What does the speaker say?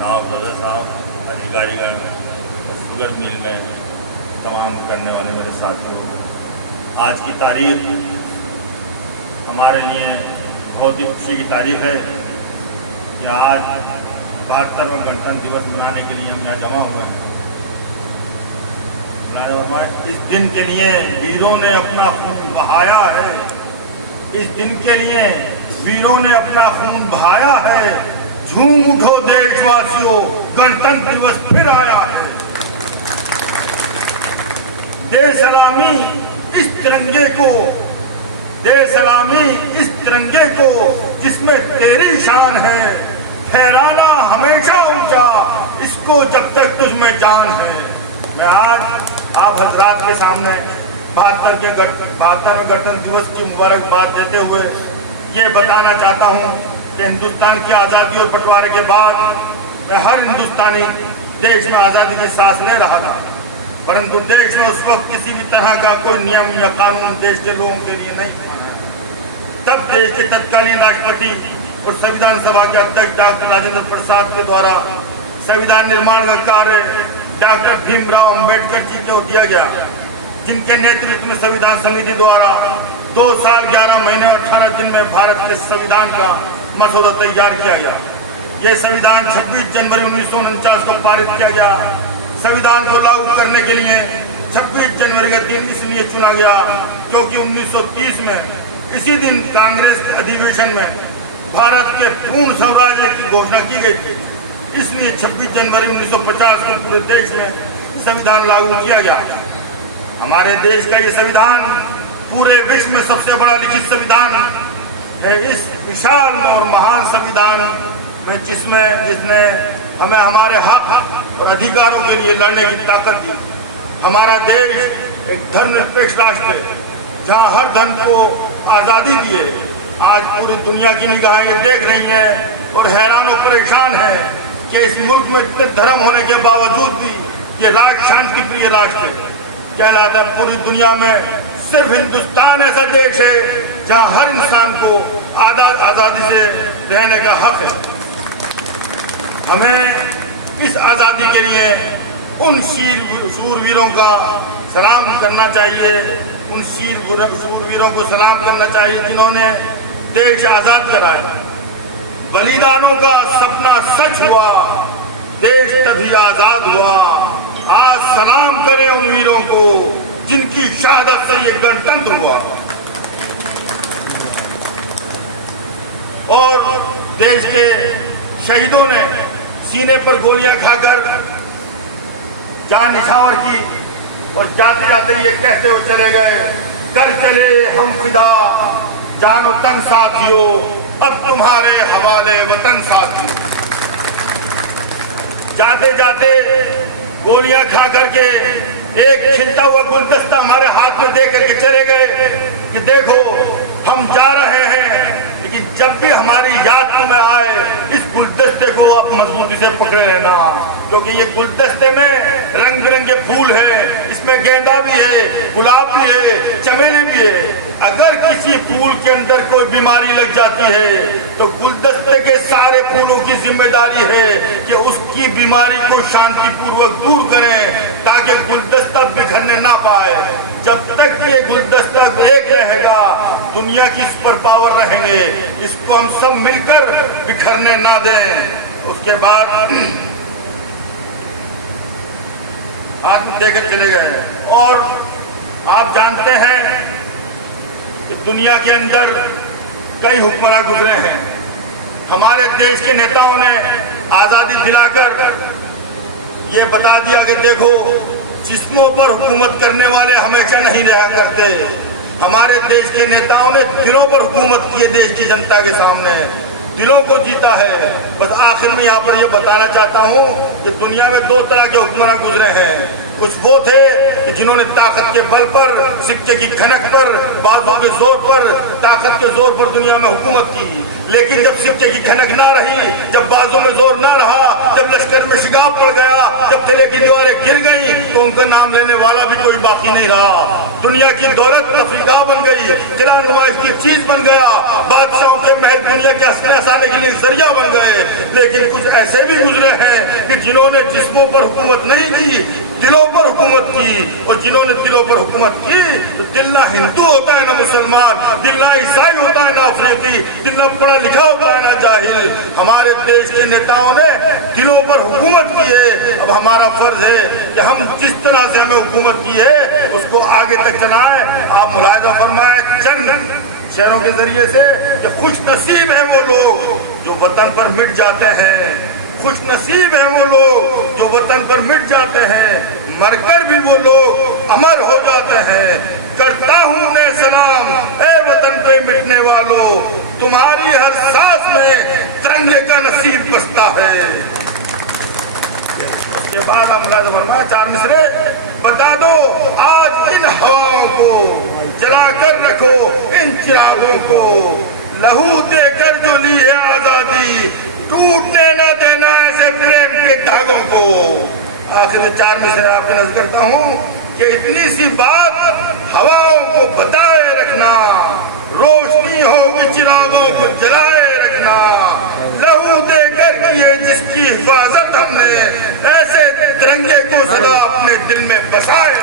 नवाब रजा साहब, अधिकारीगण, sugar mill में तमाम करने वाले मेरे साथियों, आज की तारीख हमारे लिए बहुत ही खुशी की तारीख है कि आज 72वें गणतंत्र दिवस मनाने के लिए हम यहाँ जमा हुए हैं। इस दिन के लिए वीरों ने अपना खून बहाया है, इस दिन के लिए वीरों ने अपना खून बहाया है। झूम उठो देशवासियों, गणतंत्र दिवस फिर आया है। दे सलामी इस तिरंगे को, दे सलामी इस तिरंगे को जिसमें तेरी शान है। फहराना हमेशा ऊंचा इसको जब तक तुझ में जान है। मैं आज आप हजरात के सामने 72वें गणतंत्र दिवस की मुबारकबाद देते हुए ये बताना चाहता हूँ कि हिंदुस्तान की आज़ादी और बंटवारे के बाद मैं हर हिंदुस्तानी देश में आज़ादी की सांस ले रहा था, परंतु देश में उस वक्त किसी भी तरह का कोई नियम या कानून देश के लोगों के लिए नहीं बना है। तब देश के तत्कालीन राष्ट्रपति और संविधान सभा के अध्यक्ष डॉक्टर राजेंद्र प्रसाद के द्वारा संविधान निर्माण का कार्य डॉक्टर भीमराव अंबेडकर जी को दिया गया, जिनके नेतृत्व में संविधान समिति द्वारा 2 साल 11 महीने और 18 दिन में भारत के संविधान का मसौदा तैयार किया गया। यह संविधान 26 जनवरी 1949 को पारित किया गया। संविधान को लागू करने के लिए 26 जनवरी का दिन इसलिए चुना गया क्योंकि 1930 में इसी दिन कांग्रेस के अधिवेशन में भारत के पूर्ण स्वराज्य की घोषणा की गई थी। इसलिए 26 जनवरी 1950 को पूरे देश में संविधान लागू किया गया। हमारे देश का ये संविधान पूरे विश्व में सबसे बड़ा लिखित संविधान है। इस विशाल और महान संविधान में जिसने हमें हमारे हक और अधिकारों के लिए लड़ने की ताकत दी। हमारा देश एक धर्मनिरपेक्ष राष्ट्र है जहाँ हर धर्म को आज़ादी दी है। आज पूरी दुनिया की निगाहें देख रही हैं और हैरान और परेशान है कि इस मुल्क में इतने धर्म होने के बावजूद भी ये राष्ट्र शांति प्रिय राष्ट्र कहलाता है। पूरी दुनिया में सिर्फ हिंदुस्तान ऐसा देश है जहाँ हर इंसान को आज़ादी से रहने का हक है। हमें इस आज़ादी के लिए उन शूरवीरों का सलाम करना चाहिए, उन शूरवीरों को सलाम करना चाहिए जिन्होंने देश आज़ाद कराया। बलिदानों का सपना सच हुआ, देश तभी आज़ाद हुआ। आज सलाम करें उन वीरों को जिनकी शहादत से ये गणतंत्र हुआ। और देश के शहीदों ने सीने पर गोलियां खाकर जान निछावर की और जाते जाते ये कहते हुए चले गए, कर चले हम फिदा जानो तन साथियों, अब तुम्हारे हवाले वतन साथियों। जाते जाते गोलियां खा करके एक खिलता हुआ गुलदस्ता हमारे हाथ में दे करके चले गए कि देखो हम जा रहे हैं, लेकिन जब भी हमारी याद तुम्हें आए इस गुलदस्ते को आप मजबूती से पकड़े रहना, क्योंकि ये गुलदस्ते में रंग बिरंगे फूल है, इसमें गेंदा भी है, गुलाब भी है, चमेली भी है। अगर किसी फूल के अंदर कोई बीमारी लग जाती है तो गुलदस्ते के सारे फूलों की जिम्मेदारी है कि उसकी बीमारी को शांतिपूर्वक दूर करें ताकि गुलदस्ता बिखरने ना पाए। जब तक ये गुलदस्ता एक रहेगा दुनिया की सुपर पावर रहेंगे, इसको हम सब मिलकर बिखरने ना दें। उसके बाद आज देकर चले गए। और आप जानते हैं कि दुनिया के अंदर कई हुक्मरान गुजरे हैं। हमारे देश के नेताओं ने आज़ादी दिलाकर ये बता दिया कि देखो जिस्मों पर हुकूमत करने वाले हमेशा नहीं रहा करते। हमारे देश के नेताओं ने दिलों पर हुकूमत की है, देश की जनता के सामने दिलों को जीता है। बस आखिर में यहाँ पर ये बताना चाहता हूँ कि दुनिया में 2 तरह के हुक्मरान गुजरे हैं। कुछ वो थे जिन्होंने ताकत के बल पर, सिक्के की खनक पर, बाजू के जोर पर, ताकत के जोर पर दुनिया में हुकूमत की। लेकिन जब सिक्के की खनक ना रही, जब बाजू में जोर ना रहा, जब लश्कर में शिगाब पड़ गया, जब तले की दीवारें गिर गई तो तो उनका नाम लेने वाला भी कोई बाकी नहीं रहा। दुनिया की दौलत अफ्रीका बन गई, किला नुमाइश की चीज बन गया, बादशाहों के महल दुनिया के हंसाने के लिए जरिया बन गए। लेकिन कुछ ऐसे भी गुजरे हैं कि जिन्होंने जिस्मों पर हुकूमत नहीं की, दिलों पर हुकूमत की, और जिन्होंने दिलों पर हुकूमत की तो दिल ना हिंदू होता है ना मुसलमान, दिल ना ईसाई होता है ना अफ्रीकी, दिल ना पढ़ा लिखा होता है ना जाहिल। हमारे देश के नेताओं ने दिलों पर हुकूमत की है। अब हमारा फर्ज है कि हम जिस तरह से हमें हुकूमत की है उसको आगे तक चलाएं। आप मुलाहिजा फरमाएं चंद शेरों के जरिए से कि खुश नसीब है वो लोग जो वतन पर मिट जाते हैं, खुश नसीब है वो लोग जो वतन पर मिट जाते हैं, मरकर भी वो लोग अमर हो जाते हैं। करता हूँ उन्हें सलाम ए वतन पे मिटने वालों, तुम्हारी हर सांस में तिरंगे का नसीब बसता है। उसके बाद हम फरमाया 4 मिसरे, बता दो आज इन हवाओं को, जलाकर रखो इन चिरागों को, लहू देकर जो ली है आजादी, टूटने न देना ऐसे प्रेम के धागों को। आखिर 4 मिसरे आपकी नजर करता हूँ कि इतनी सी बात हवाओं को बताए रखना, रोशनी हो कि चिरागों को जलाए रखना, लहू देकर किए जिसकी हिफाजत हमने, ऐसे तिरंगे को सदा अपने दिल में बसाए